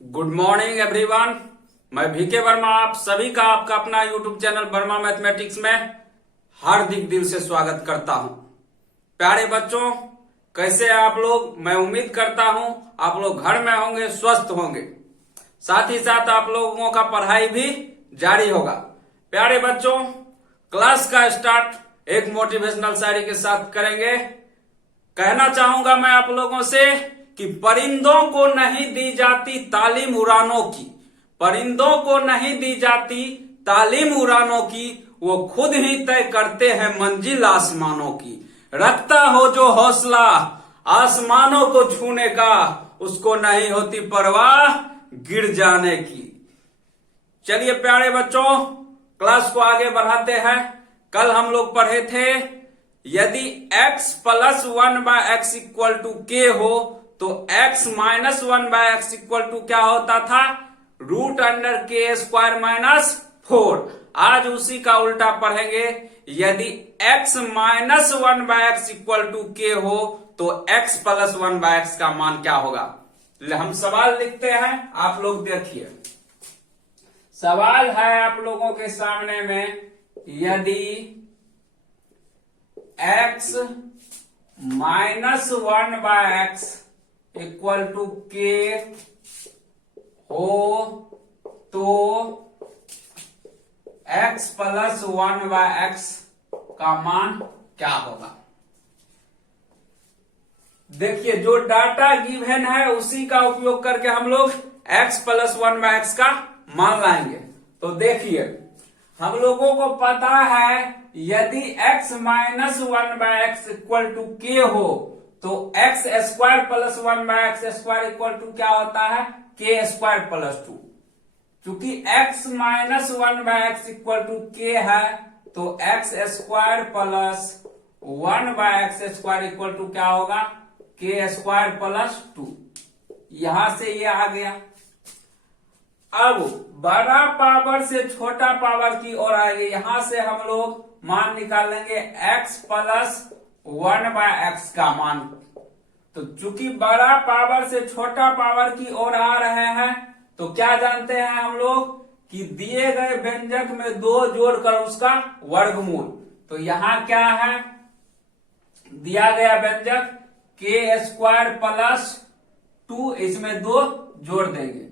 Good morning everyone. मैं VK Verma आप सभी का आपका अपना यूट्यूब चैनल वर्मा मैथमेटिक्स में हार्दिक दिल से स्वागत करता हूं। प्यारे बच्चों, कैसे आप लोग? मैं उम्मीद करता हूं आप लोग घर में होंगे, स्वस्थ होंगे, साथ ही साथ आप लोगों का पढ़ाई भी जारी होगा। प्यारे बच्चों, क्लास का स्टार्ट एक मोटिवेशनल शायरी के साथ करेंगे। कहना चाहूंगा मैं आप लोगों से कि परिंदों को नहीं दी जाती तालीम उड़ानों की, परिंदों को नहीं दी जाती तालीम उड़ानों की, वो खुद ही तय करते हैं मंजिल आसमानों की। रखता हो जो हौसला आसमानों को छूने का, उसको नहीं होती परवाह गिर जाने की। चलिए प्यारे बच्चों, क्लास को आगे बढ़ाते हैं। कल हम लोग पढ़े थे यदि x plus 1/x equal to के हो तो x minus 1/x equal to क्या होता था? √k² - 4। आज उसी का उल्टा पढ़ेंगे। यदि x minus 1/x equal to के हो तो x प्लस 1/x का मान क्या होगा? हम सवाल लिखते हैं, आप लोग देखिए। सवाल है आप लोगों के सामने में, यदि x minus 1/x equal to के हो तो x प्लस 1/x का मान क्या होगा? देखिए, जो डाटा गिवन है उसी का उपयोग करके हम लोग x प्लस 1/x का मान लाएंगे। तो देखिए, हम लोगों को पता है यदि x minus 1/x equal to के हो तो x² plus 1/x² equal to क्या होता है? k² plus 2। चूंकि x minus 1/x equal to के है तो x² plus 1/x² equal to क्या होगा? k² plus 2। यहां से ये आ गया। अब बड़ा पावर से छोटा पावर की ओर आएंगे। यहां से हम लोग मान निकालेंगे x प्लस 1/x का मान। तो चूंकि बड़ा पावर से छोटा पावर की ओर आ रहे हैं तो क्या जानते हैं हम लोग कि दिए गए व्यंजक में 2 जोड़कर उसका वर्गमूल। तो यहां क्या है? दिया गया व्यंजक k² प्लस 2, इसमें 2 जोड़ देंगे।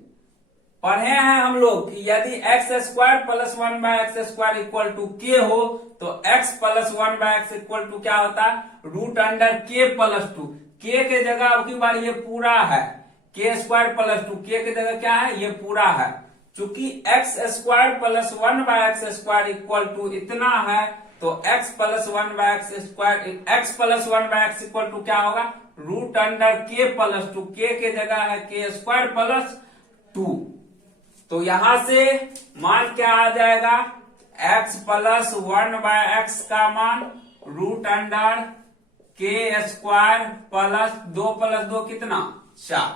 पढ़े हैं हम लोग कि यदि x² plus 1/x² equal to के हो तो x plus 1/x equal to क्या होता है? √k plus 2। के के जगह अब की बार ये पूरा है, k² प्लस 2। के के जगह क्या है? ये पूरा है। चूंकि x² plus 1/x² equal to इतना है तो x plus 1/x equal to क्या होगा? √k plus 2। के जगह है k² प्लस 2। तो यहां से मान क्या आ जाएगा? x प्लस 1/x का मान √k² प्लस 2 कितना? 4।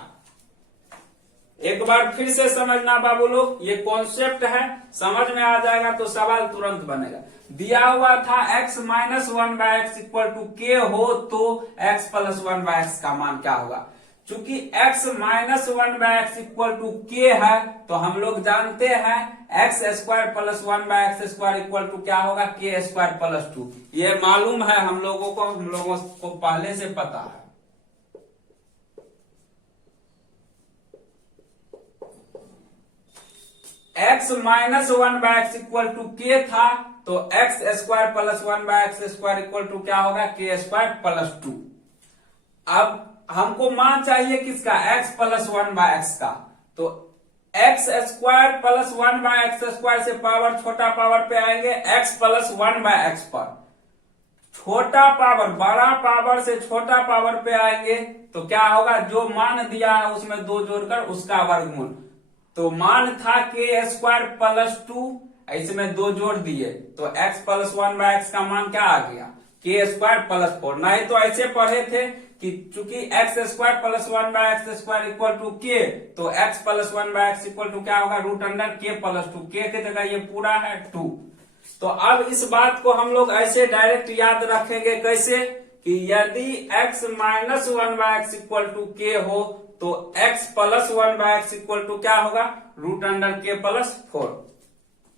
एक बार फिर से समझना बाबू लोग, ये कॉन्सेप्ट है, समझ में आ जाएगा तो सवाल तुरंत बनेगा। दिया हुआ था x minus 1/x equal to के हो तो x प्लस 1/x का मान क्या होगा? चूंकि x minus 1/x equal to के है तो हम लोग जानते हैं x² plus 1/x² equal to क्या होगा? k² plus 2। ये मालूम है हम लोगों को पहले से पता है। x minus 1/x equal to के था तो x² plus 1/x² equal to क्या होगा? k² plus 2। अब हमको मान चाहिए किसका? x प्लस 1/x का। तो x² प्लस 1/x² से पावर छोटा पावर पे आएंगे x प्लस 1/x पर। छोटा पावर बड़ा पावर से छोटा पावर पे आएंगे तो क्या होगा? जो मान दिया है उसमें 2 जोड़कर उसका वर्गमूल। तो मान था k² प्लस 2, इसमें 2 जोड़ दिए तो x प्लस 1/x का मान क्या आ गया? k² plus 4। नहीं तो ऐसे पढ़े थे कि चूंकि x² plus 1/x² equal to k तो x plus 1/x equal to क्या होगा? √k plus 2। के जगह ये पूरा है 2। तो अब इस बात को हम लोग ऐसे डायरेक्ट याद रखेंगे। कैसे? कि यदि x minus 1/x equal to के हो तो x plus 1/x equal to क्या होगा, रूट अंडर k प्लस 4।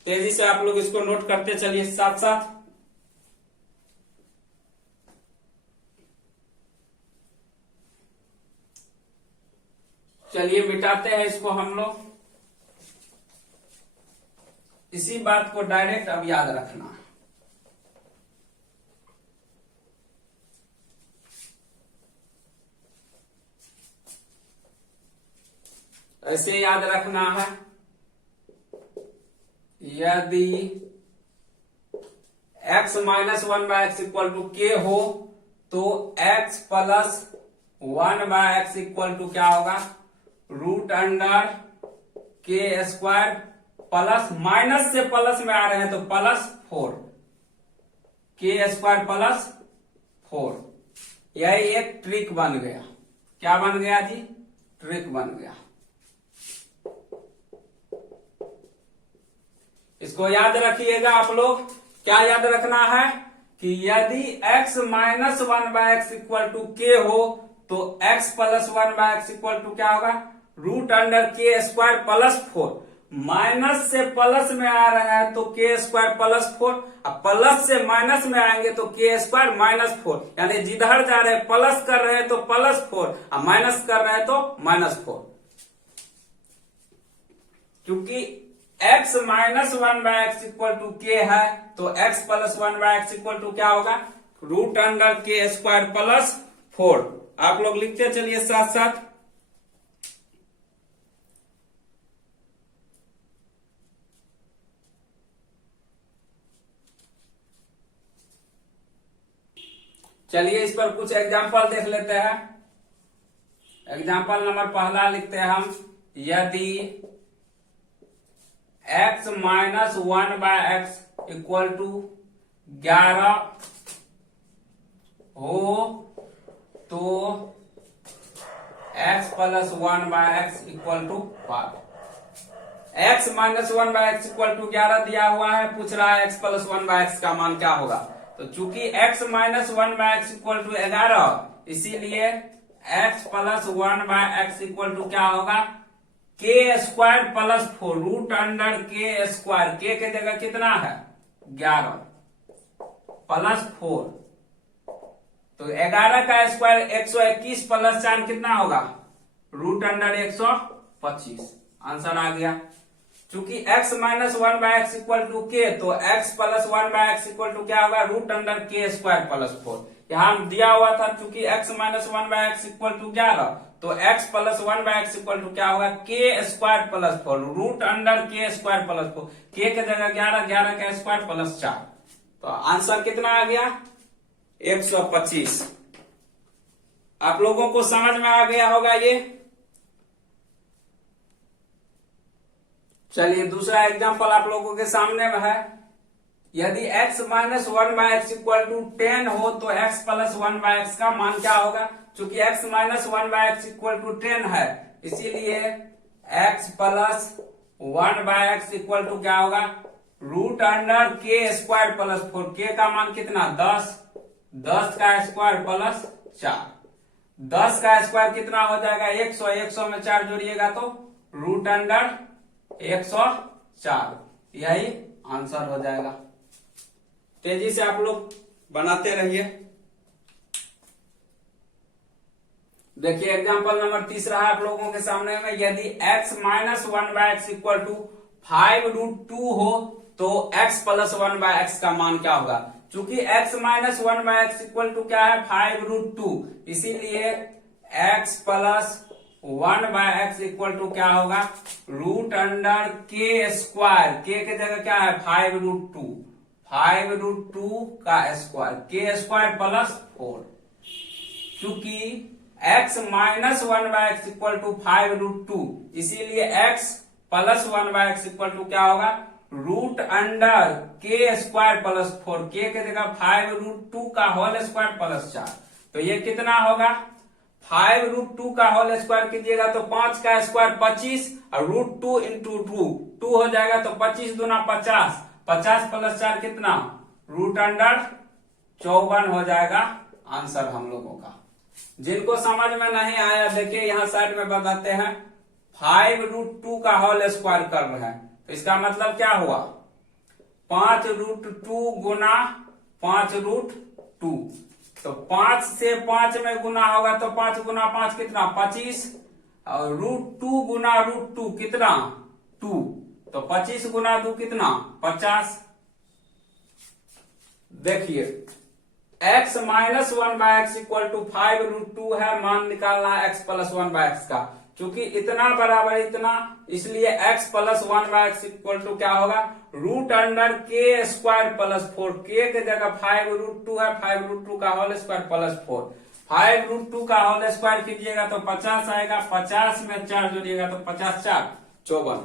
तेजी से आप लोग इसको नोट करते चलिए साथ साथ। चलिए मिटाते हैं इसको हम लोग। इसी बात को डायरेक्ट अब याद रखना है। ऐसे याद रखना है, यदि x minus 1/x equal to k हो तो x plus 1/x equal to क्या होगा, root under k square plus, minus से प्लस में आ रहे हैं तो प्लस 4, k स्क्वायर प्लस 4। यही एक ट्रिक बन गया। क्या बन गया जी, ट्रिक बन गया। इसको याद रखिएगा आप लोग। क्या याद रखना है कि यदि x minus 1/x equal to k हो तो x plus 1/x equal to क्या होगा, root under k square plus 4। Minus से प्लस में आ रहा है तो k स्क्वायर प्लस 4, अब प्लस से माइनस में आएंगे तो k स्क्वायर माइनस 4। यानी जिधर जा रहे हैं प्लस कर रहे हैं तो प्लस 4 और माइनस कर रहे हैं तो माइनस 4। क्योंकि x minus 1/x equal to k है तो x plus 1/x equal to क्या होगा, root under k square plus 4। आप लोग लिखते चलिए साथ साथ। चलिए इस पर कुछ एग्जाम्पल देख लेते हैं। एग्जाम्पल नंबर पहला लिखते हैं हम, यदि x minus 1/x equal to 11 हो तो x plus 1/x equal to 5। x minus 1/x equal to 11 दिया हुआ है, पूछ रहा है x प्लस 1/x का मान क्या होगा। तो चूंकि x minus 1/x equal to 11, इसीलिए x plus 1/x equal to क्या होगा, k square plus 4, root under k square. k के जगह कितना है 11 प्लस 4, तो 11 का स्क्वायर 121 प्लस 4 कितना होगा, रूट अंडर 125। आंसर आ गया। चूंकि x minus 1/x equal to k तो x plus 1/x equal to क्या होगा, root under k square plus 4। यहां दिया हुआ था चूंकि x minus 1/x equal to 11 तो x plus 1/x equal to क्या होगा, k square plus 4, root under k square plus 4। k के जगह 11, 11 का स्क्वायर प्लस 4। तो आंसर कितना आ गया, 125। आप लोगों को समझ में आ गया होगा ये। चलिए दूसरा एग्जांपल आप लोगों के सामने में है, यदि x minus 1/x equal to 10 हो तो x प्लस 1/x का मान क्या होगा। चूंकि x minus 1/x equal to 10 है, इसीलिए x plus 1/x equal to क्या होगा, root under k square plus 4। k का मान कितना 10, 10 का स्क्वायर प्लस 4। 10 का स्क्वायर कितना हो जाएगा 100, 100 में 4 जोड़िएगा तो रूट अंडर 104। यही आंसर हो जाएगा। तेजी से आप लोग बनाते रहिए। देखिए एग्जांपल नंबर तीसरा है आप लोगों के सामने में, यदि x minus 1/x equal to 5√2 हो तो x प्लस 1/x का मान क्या होगा। चूंकि x minus 1/x equal to क्या है 5√2, इसीलिए x plus 1/x equal to क्या होगा, root under k square. k के जगह क्या है 5√2, 5√2 का स्क्वायर, k स्क्वायर प्लस 4। चूंकि x minus 1/x equal to 5√2, इसीलिए x plus 1/x equal to क्या होगा, root under k square plus 4। k के जगह 5√2 का होल स्क्वायर प्लस 4। तो ये कितना होगा, 5√2 का होल स्क्वायर कीजिएगा तो 5 का स्क्वायर 25 और √2 इंटू 2 हो जाएगा तो 25 दूना 50, 50 प्लस 4 कितना, रूट अंडर 54 हो जाएगा आंसर हम लोगों का। जिनको समझ में नहीं आया देखिए यहाँ साइड में बताते हैं 5√2 का होल स्क्वायर कर रहे हैं, तो इसका मतलब क्या हुआ 5√2 गुना 5√2, तो 5 से 5 में गुना होगा तो 5 गुना 5 कितना 25, और √2 गुना √2 कितना 2, तो 25 गुना 2 कितना 50। देखिए x minus 1/x equal to 5√2 है, मान निकालना है x प्लस 1/x का, क्योंकि इतना बराबर इतना, इसलिए x plus 1/x equal to क्या होगा √k² प्लस 4, k के जगह 5√2 है, 5√2 का होल स्क्वायर प्लस 4, 5√2 का होल स्क्वायर कीजिएगा तो 50 आएगा, 50 में 4 जोड़िएगा तो 50 4 54।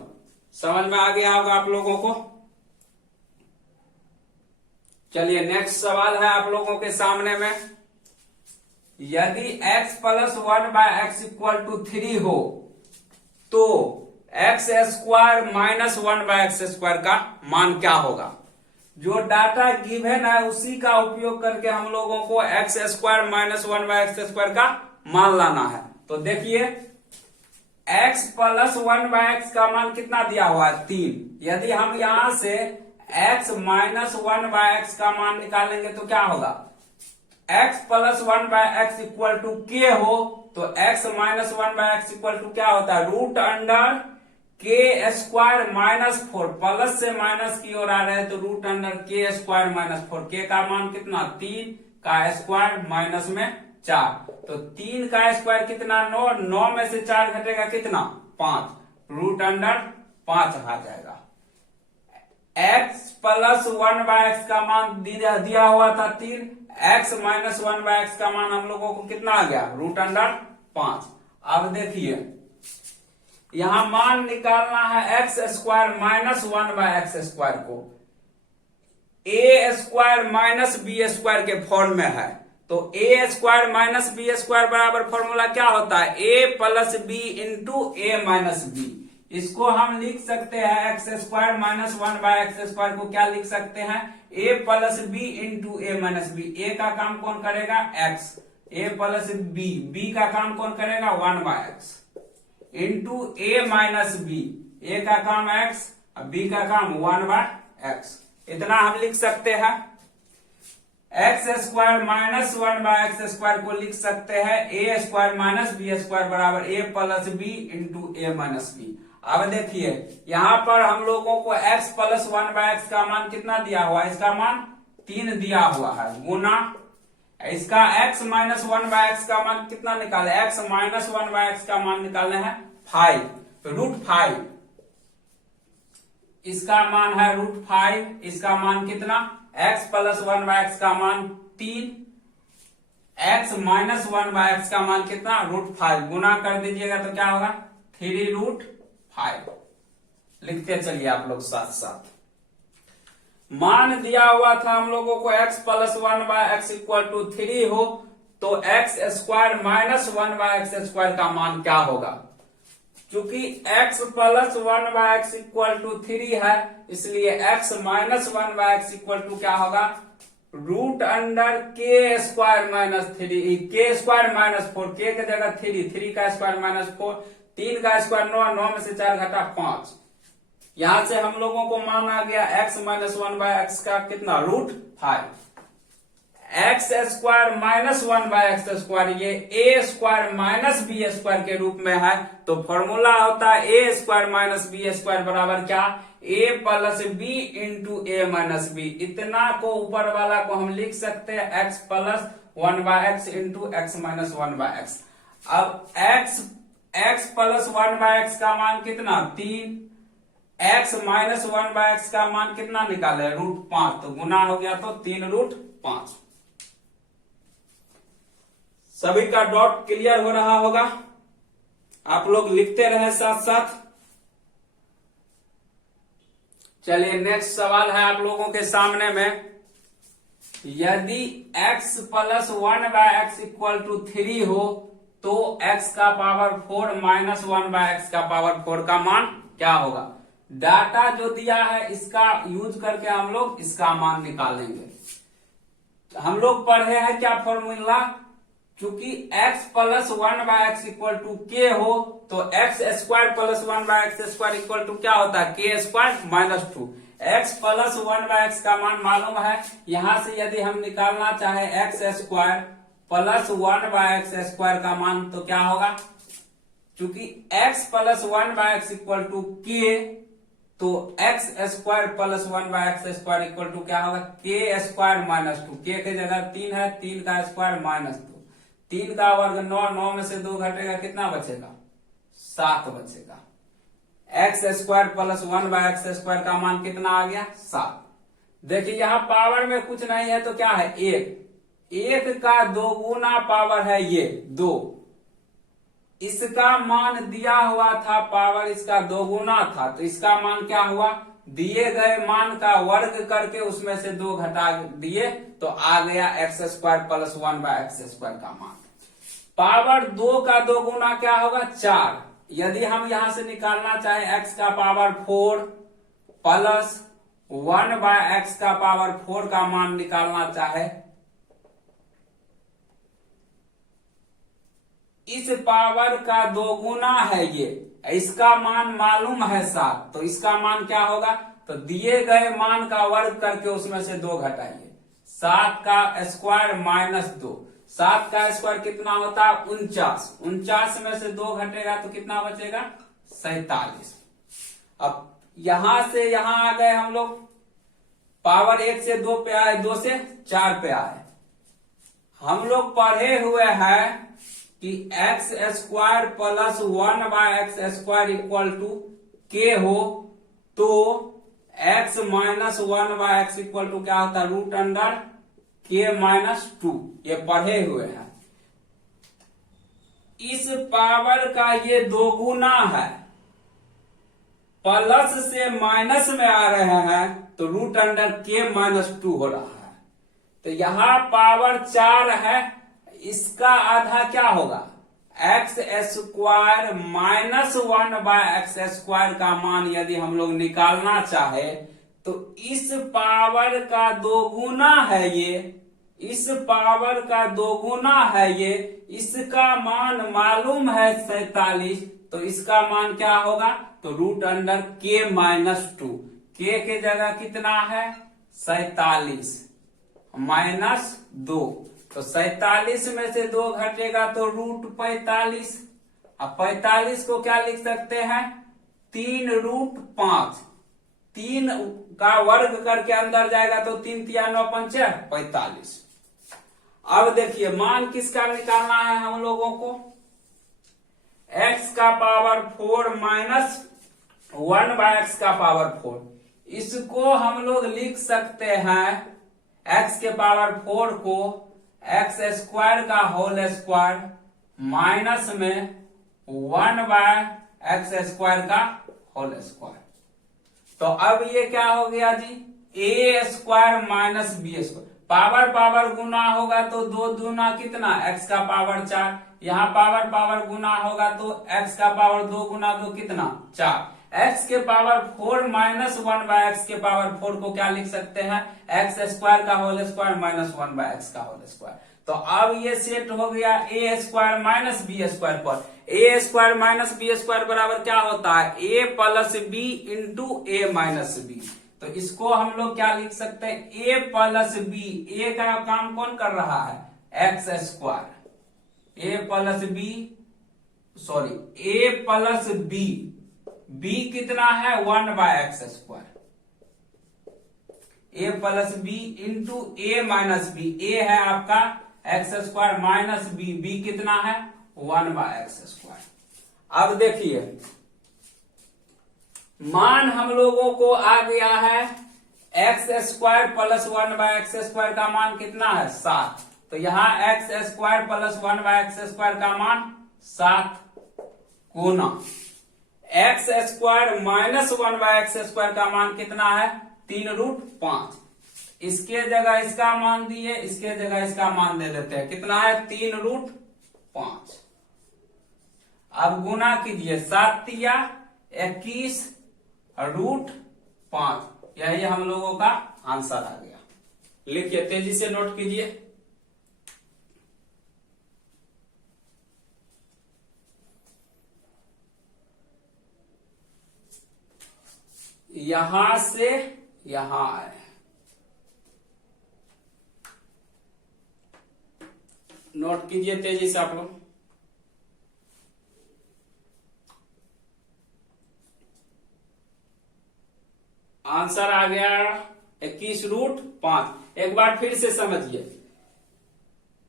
समझ में आ गया होगा आप लोगों को। चलिए नेक्स्ट सवाल है आप लोगों के सामने में, यदि x plus 1/x equal to 3 हो तो x² माइनस 1/x² का मान क्या होगा। जो डाटा गिवन है उसी का उपयोग करके हम लोगों को x² माइनस 1/x² का मान लाना है। तो देखिए x प्लस 1/x का मान कितना दिया हुआ है 3, यदि हम यहां से x माइनस 1/x का मान निकालेंगे तो क्या होगा x plus 1/x equal to k हो तो x minus 1/x equal to क्या होता है √k² माइनस 4, प्लस से माइनस की ओर आ रहे हैं तो √k² माइनस 4, k का मान कितना 3 का स्क्वायर माइनस में 4, तो 3 का स्क्वायर कितना 9, 9 में से 4 घटेगा कितना 5, √5 आ जाएगा। x प्लस 1/x का मान दिया हुआ था 3, x माइनस 1/x का मान हम लोगों को कितना आ गया √5। अब देखिए यहां मान निकालना है x² माइनस 1/x² को a² माइनस b² के फॉर्म में है, तो a² माइनस b² बराबर फॉर्मूला क्या होता है a plus b into a minus b। इसको हम लिख सकते हैं x² माइनस 1/x² को क्या लिख सकते हैं a plus b into a minus b। a का काम कौन करेगा x, a प्लस b का काम कौन करेगा 1/x into a minus b, a का काम x b का काम 1/x। इतना हम लिख सकते हैं। x² माइनस 1/x² को लिख सकते हैं a² माइनस b² बराबर a plus b into a minus b। अब देखिए यहां पर हम लोगों को x प्लस 1/x का मान कितना दिया हुआ है, इसका मान 3 दिया हुआ है, गुना इसका x माइनस 1/x का मान कितना निकाले, x माइनस 1/x का मान निकालना है 5, तो √5 इसका मान है √5, इसका मान कितना x प्लस 1/x का मान 3, x माइनस 1/x का मान कितना √5, गुना कर दीजिएगा तो क्या होगा 3√5। लिखते चलिए आप लोग साथ साथ। मान दिया हुआ था हम लोगों को x plus 1/x equal to 3 हो तो x² माइनस 1/x² का मान क्या होगा। क्योंकि x plus 1/x equal to 3 है, इसलिए x minus 1/x equal to क्या होगा √k² minus 3, k² minus 4, k के जगह 3 का स्क्वायर माइनस 4, 3 का स्क्वायर 9, 9 में से 4 घटा 5। यहां से हम लोगों को मान आ गया x माइनस 1/x का कितना √5, x² माइनस 1/x², ये a² माइनस b² के रूप में है, तो फॉर्मूला होता है a² माइनस b² बराबर क्या a plus b into a minus b। इतना को ऊपर वाला को हम लिख सकते हैं x plus 1/x into x minus 1/x। अब x प्लस 1/x का मान कितना 3, x माइनस 1/x का मान कितना निकाले √5, तो गुना हो गया तो 3√5। सभी का डॉट क्लियर हो रहा होगा, आप लोग लिखते रहे साथ साथ। चलिए नेक्स्ट सवाल है आप लोगों के सामने में, यदि x plus 1/x equal to 3 हो तो x का पावर 4 माइनस 1/x का पावर 4 का मान क्या होगा। डाटा जो दिया है इसका यूज करके हम लोग इसका मान निकालेंगे। हम लोग पढ़े हैं क्या फॉर्मूला चूंकि x plus 1/x equal to के हो तो x square plus 1/x square equal to क्या होता है, के square minus 2। x plus 1/x का मान मालूम है, यहां से यदि हम निकालना चाहे x square plus 1/x square का मान तो क्या होगा, चूंकि x plus 1/x equal to k तो x square plus 1/x square equal to क्या होगा, के स्क्वायर माइनस 2। के की जगह 3 है, 3 का स्क्वायर माइनस 2, 3 का वर्ग 9, 9 में से 2 घटेगा, कितना बचेगा, 7 बचेगा। x square plus 1/x square का मान कितना आ गया, 7। देखिए यहां पावर में कुछ नहीं है तो क्या है, 1 का 2 गुना पावर है ये 2। इसका मान दिया हुआ था, पावर इसका 2 गुना था, तो इसका मान क्या हुआ, दिए गए मान का वर्ग करके उसमें से 2 घटा दिए तो आ गया x square plus 1/x square का मान। पावर 2 का 2 गुना क्या होगा, 4। यदि हम यहां से निकालना चाहे x का पावर 4 प्लस 1/x का पावर 4 का मान निकालना चाहे, इस पावर का 2 गुना है ये, इसका मान मालूम है 7, तो इसका मान क्या होगा, तो दिए गए मान का वर्ग करके उसमें से 2 घटाइए, 7 का स्क्वायर माइनस 2, 7 का स्क्वायर कितना होता है, 49, 49 में से 2 घटेगा तो कितना बचेगा, 47। अब यहां से यहां आ गए हम लोग, पावर 1 से 2 पे आए, 2 से 4 पे आए। हम लोग पढ़े हुए हैं कि x square plus 1/x square equal to के हो तो x minus 1/x equal to क्या होता है, रूट अंडर के माइनस 2, ये पढ़े हुए हैं। इस पावर का ये 2 गुना है, प्लस से माइनस में आ रहे हैं तो रूट अंडर के माइनस 2 हो रहा है। तो यहां पावर 4 है, इसका आधा क्या होगा, x square minus 1/x square का मान यदि हम लोग निकालना चाहे तो इस पावर का 2 गुना है ये, इस पावर का 2 गुना है ये, इसका मान मालूम है 47, तो इसका मान क्या होगा, तो रूट अंडर के माइनस 2, के के जगह कितना है, 47 माइनस 2, तो 47 में से 2 घटेगा तो रूट 45। अब 45 को क्या लिख सकते हैं, 3 रूट 5, 3 का वर्ग करके अंदर जाएगा तो 3 3 9 5 45। अब देखिए मान किसका निकालना है हम लोगों को, x का पावर 4 माइनस 1/x का पावर 4, इसको हम लोग लिख सकते हैं x के पावर 4 को x स्क्वायर का होल स्क्वायर माइनस में 1/x स्क्वायर का होल स्क्वायर। तो अब ये क्या हो गया जी, a square minus b square, power power गुना होगा तो 2 दूना कितना, x का पावर 4, यहाँ पावर पावर गुना होगा तो x का पावर 2 गुना 2 कितना, 4। x के पावर 4 माइनस 1/x के पावर 4 को क्या लिख सकते हैं, x स्क्वायर का होल स्क्वायर माइनस 1/x का होल स्क्वायर। तो अब ये सेट हो गया a square minus b square पर, a square minus b square बराबर क्या होता है, a plus b into a minus b। तो इसको हम लोग क्या लिख सकते हैं, a प्लस b, a का काम कौन कर रहा है, x square, a plus b, sorry a plus b, b कितना है 1/x square, a plus b into a minus b, a है आपका x square minus b, b कितना है 1/x स्क्वायर। अब देखिए मान हम लोगों को आ गया है x square plus 1/x square का मान कितना है 7, तो यहां x square plus 1/x square का मान 7 गुना x square minus 1/x square का मान कितना है 3 रूट 5, इसके जगह इसका मान दिए, इसके जगह इसका मान दे देते हैं, कितना है 3 रूट 5। अब गुना कीजिए, 7 तिया 21 रूट 5, यही हम लोगों का आंसर आ गया। लिखिए तेजी से नोट कीजिए। यहां से यहां आए, नोट कीजिए तेजी से आप लोग। आंसर आ गया 21√5। एक बार फिर से समझिए,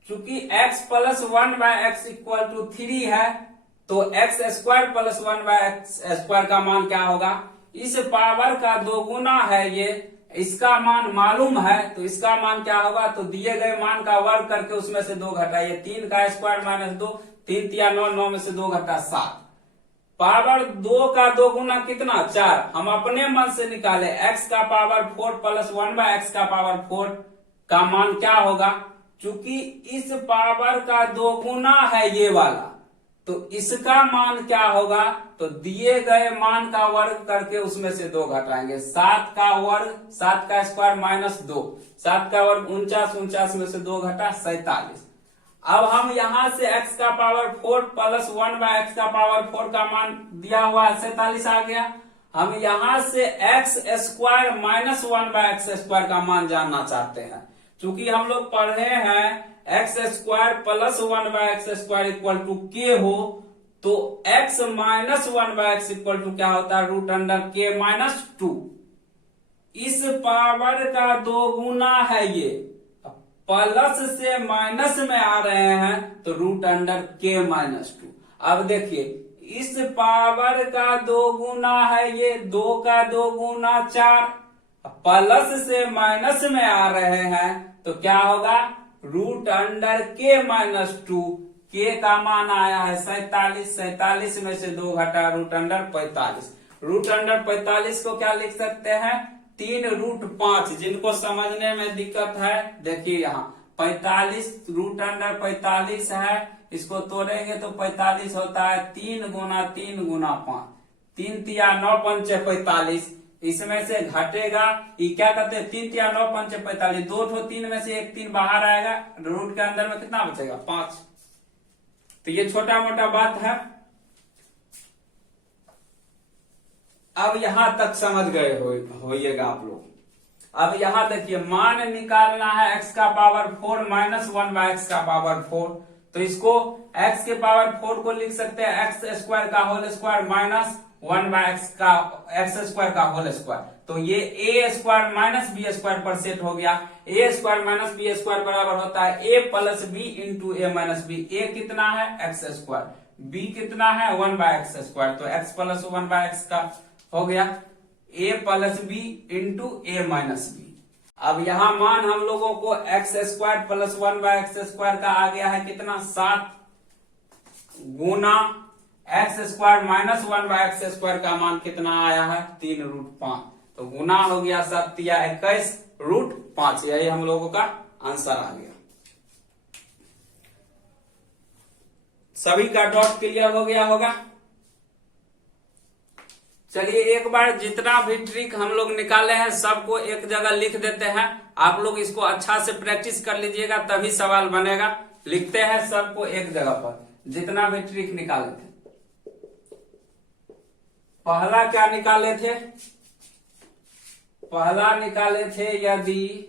चूंकि x plus 1/x equal to 3 है, तो x square plus 1/x square का मान क्या होगा? इस पावर का 2 गुना है ये, इसका मान मालूम है, तो इसका मान क्या होगा? तो दिए गए मान का वर्ग करके उसमें से 2 घटाइए। 3 का स्क्वायर माइनस 2, 3 तिया 9, 9 में से 2 घटा 7। पावर 2 का 2 गुना कितना? 4। हम अपने मन से निकाले, x का पावर 4 प्लस 1/x का पावर 4 का मान क्या होगा? चूंकि इस पावर का 2 गुना है ये वाला, तो इसका मान क्या होगा? तो दिए गए मान का वर्ग करके उसमें से 2 घटाएंगे। 7 का वर्ग, 7 का स्क्वायर माइनस 2, 7 का वर्ग 49, 49 में से 2 घटा 47। अब हम यहां से x का पावर 4 प्लस 1/x का पावर 4 का मान दिया हुआ है 47 आ गया। हम यहां से x square minus 1/x square का मान जानना चाहते हैं। चूंकि हम लोग पढ़े हैं x square plus 1/x square equal to k हो, तो x minus 1/x equal to क्या होता है? √k-2। इस पावर का 2 गुना है ये, प्लस से माइनस में आ रहे हैं, तो √k-2। अब देखिए, इस पावर का 2 गुना है ये, 2 का 2 गुना 4, प्लस से माइनस में आ रहे हैं, तो क्या होगा? √k-2। k का मान आया है 47, 47 में से 2 घटा √45। √45 को क्या लिख सकते हैं? 3√5। जिनको समझने में दिक्कत है, देखिए यहाँ 45 √45 है, इसको तोड़ेंगे तो 45 होता है 3 गुना 3 गुना 5, 3 तिया 9 पंचे 45। इसमें से घटेगा, ये क्या कहते हैं? 3 तिया 9 पंचे 45, 2 ठो 3 में से एक 3 बाहर आएगा, रूट के अंदर में कितना बचेगा? 5। तो ये छोटा मोटा बात है। अब यहां तक समझ गए होइएगा आप लोग। अब यहां देखिए, मान निकालना है x का पावर 4 माइनस 1/x का पावर 4। तो इसको x के पावर 4 को लिख सकते हैं x स्क्वायर का होल स्क्वायर माइनस 1/x का x स्क्वायर का होल स्क्वायर। तो ये a square minus b square पर सेट हो गया। a square minus b square बराबर होता है a plus b into a minus b। a कितना है? x square. b कितना है? 1/x square. तो x प्लस 1/x का हो गया a plus b into a minus b। अब यहां मान हम लोगों को x square plus 1/x square का आ गया है कितना? 7 गुना x square minus 1/x square का मान कितना आया है? 3√5। तो गुना हो गया 7 या 21 √5। यही हम लोगों का आंसर आ गया। सभी का डॉट क्लियर हो गया होगा। चलिए एक बार जितना भी ट्रिक हम लोग निकाले हैं सबको एक जगह लिख देते हैं। आप लोग इसको अच्छा से प्रैक्टिस कर लीजिएगा, तभी सवाल बनेगा। लिखते हैं सबको एक जगह पर, जितना भी ट्रिक निकाले थे। पहला क्या निकाले थे? पहला निकाले थे यदि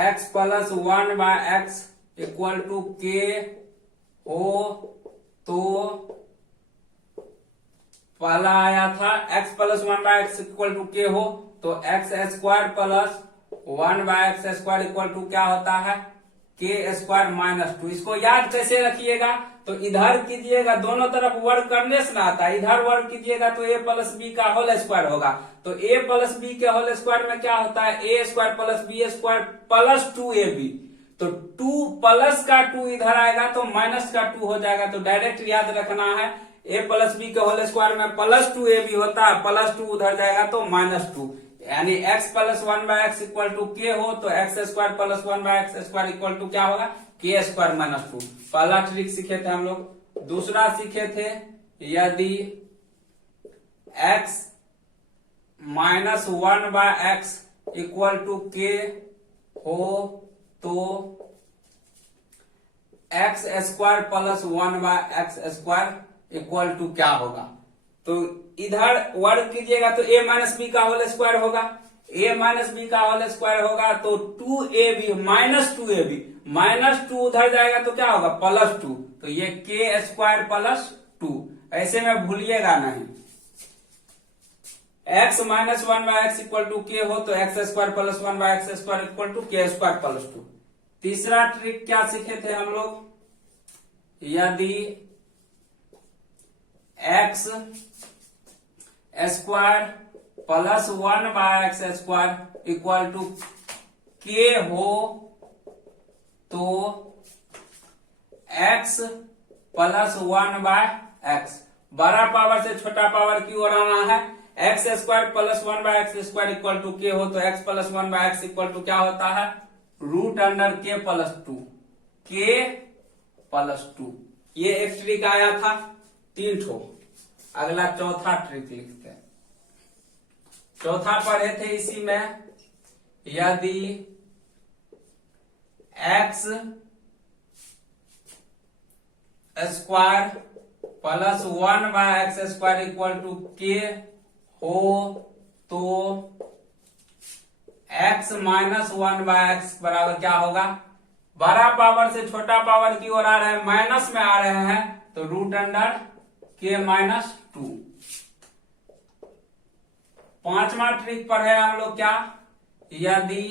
x plus 1/x equal to k हो, तो पहला आया था x plus 1/x equal to k हो, तो x square plus 1/x square equal to क्या होता है? k square minus 2। इसको याद कैसे रखिएगा? तो इधर कीजिएगा, दोनों तरफ वर्ग करने से ना आता है, इधर वर्ग कीजिएगा तो a प्लस बी का होल स्क्वायर होगा। तो a प्लस बी के होल स्क्वायर में क्या होता है? a square plus b square plus 2ab। तो 2 प्लस का 2 इधर आएगा तो माइनस का 2 हो जाएगा। तो डायरेक्ट याद रखना है, a प्लस बी के होल स्क्वायर में प्लस 2ab होता है, प्लस 2 उधर जाएगा तो माइनस 2। यानी x plus 1/x equal to k हो, तो x square plus 1/x square equal to क्या होगा? k square minus 2। पहला ट्रिक सीखे थे हम लोग। दूसरा सीखे थे यदि x minus 1/x equal to k हो, तो x square plus 1/x square equal to क्या होगा? तो इधर वर्ग कीजिएगा तो a माइनस बी का होल स्क्वायर होगा, a माइनस बी का होल स्क्वायर होगा तो 2ab माइनस 2ab, माइनस 2 उधर जाएगा तो क्या होगा प्लस 2, तो ये k स्क्वायर प्लस 2, ऐसे में भूलिएगा नहीं। x minus 1 by x equal to के हो तो x square plus 1 by x square equal to k square plus 2। तीसरा ट्रिक क्या सीखे थे हम लोग, यदि x square plus 1 by x square equal to के हो तो x प्लस 1 बाय एक्स, बड़ा पावर से छोटा पावर की ओर आना है। X square plus 1 by x square equal to के हो तो x plus 1 by x equal to क्या होता है रूट अंडर के प्लस 2, के प्लस 2। ये एक ट्रिक आया था 3 ठो। अगला चौथा ट्रिक लिखते हैं। चौथा पढ़े थे इसी में, यदि x square plus 1 by x square equal to के हो तो x माइनस 1 बाय एक्स बराबर क्या होगा, बड़ा पावर से छोटा पावर की ओर आ रहे हैं, माइनस में आ रहे हैं तो रूट अंडर के माइनस 2। पांचवा ट्रिक पर है हम लोग क्या, यदि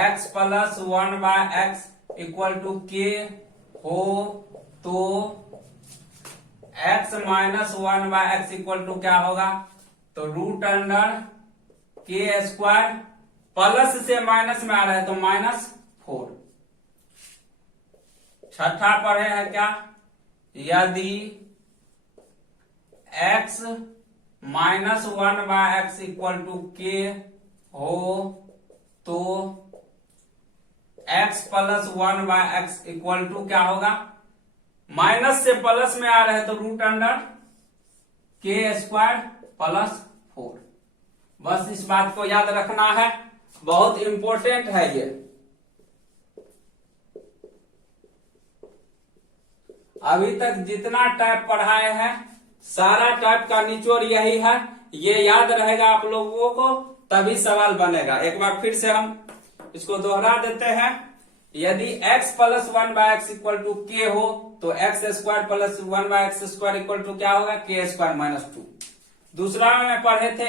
x plus 1 by x equal to के हो तो x minus 1 by x equal to क्या होगा, तो रूट अंडर के स्क्वायर प्लस से माइनस में आ रहा है तो -4। छठा पढ़े हैं क्या, यदि x minus 1 by x equal to के हो तो x plus 1 by x equal to क्या होगा, माइनस से प्लस में आ रहे हैं तो रूट अंडर के स्क्वायर प्लस 4। बस इस बात को याद रखना है, बहुत इंपॉर्टेंट है ये। अभी तक जितना टाइप पढ़ाए हैं सारा टाइप का निचोड़ यही है, ये याद रहेगा आप लोगों को तभी सवाल बनेगा। एक बार फिर से हम इसको दोहरा देते हैं, यदि x plus 1 by x equal to के हो तो x square plus 1 by x square equal to क्या होगा, के स्क्वायर माइनस 2। दूसरा में पढ़े थे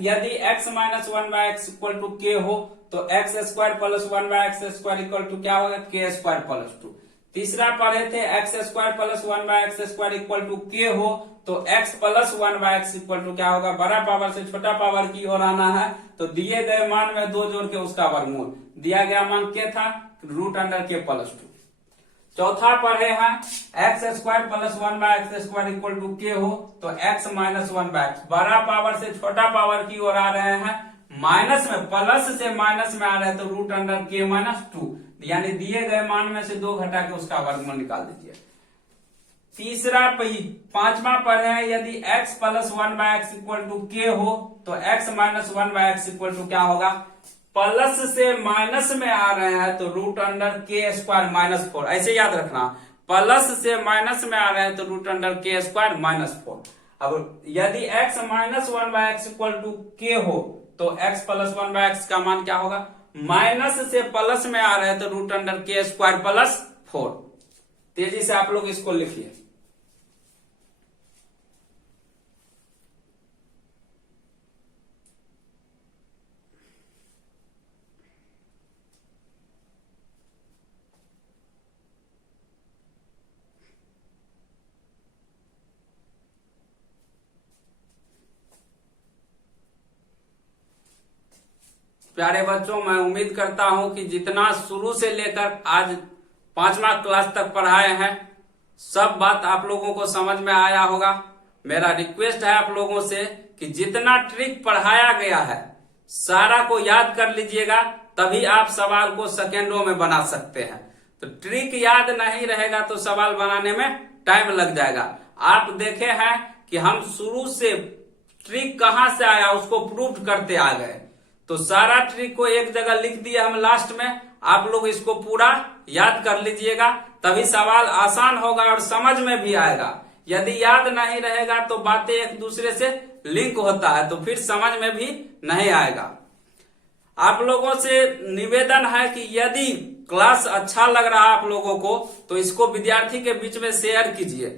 यदि x minus 1 by x equal to के हो तो x square plus 1 by x square equal to क्या होगा, के स्क्वायर प्लस 2। तीसरा पढ़े थे x square plus 1 by x square equal to के हो तो x plus 1 by x equal to क्या होगा, बड़ा पावर से छोटा पावर की ओर आना है तो दिए गए मान में 2 जोड़ के उसका वर्गमूल, दिया गया मान के था रूट अंडर के प्लस 2। चौथा पढ़े हैं x square plus 1 by x square equal to के हो तो x माइनस 1 बाय एक्स, बड़ा पावर से छोटा पावर की ओर आ रहे हैं, माइनस में प्लस से माइनस में आ रहे हैं तो रूट अंडर के माइनस 2, यानी दिए गए मान में से 2 घटा के उसका वर्गमूल निकाल दीजिए। पांचवा पढ़े हैं, यदि x plus 1 by x equal to के हो तो x minus 1 by x equal to क्या होगा, प्लस से माइनस में आ रहे हैं तो रूट अंडर के स्क्वायर माइनस 4। ऐसे याद रखना, प्लस से माइनस में आ रहे हैं तो रूट अंडर के स्क्वायर माइनस 4। अब यदि x minus 1 by x equal to के हो तो x प्लस 1 बाय एक्स का मान क्या होगा, माइनस से प्लस में आ रहे हैं तो रूट अंडर के स्क्वायर प्लस 4। तेजी से आप लोग इसको लिखिए। प्यारे बच्चों, मैं उम्मीद करता हूं कि जितना शुरू से लेकर आज 5वां क्लास तक पढ़ाए हैं सब बात आप लोगों को समझ में आया होगा। मेरा रिक्वेस्ट है आप लोगों से कि जितना ट्रिक पढ़ाया गया है सारा को याद कर लीजिएगा, तभी आप सवाल को सेकेंडों में बना सकते हैं। तो ट्रिक याद नहीं रहेगा तो सवाल बनाने में टाइम लग जाएगा। आप देखे हैं कि हम शुरू से ट्रिक कहां से आया उसको प्रूव करते आ गए, तो सारा ट्रिक को एक जगह लिख दिया हम लास्ट में। आप लोग इसको पूरा याद कर लीजिएगा, तभी सवाल आसान होगा और समझ में भी आएगा। यदि याद नहीं रहेगा तो बातें एक दूसरे से लिंक होता है, तो फिर समझ में भी नहीं आएगा। आप लोगों से निवेदन है कि यदि क्लास अच्छा लग रहा है आप लोगों को तो इसको विद्यार्थी के बीच में शेयर कीजिए।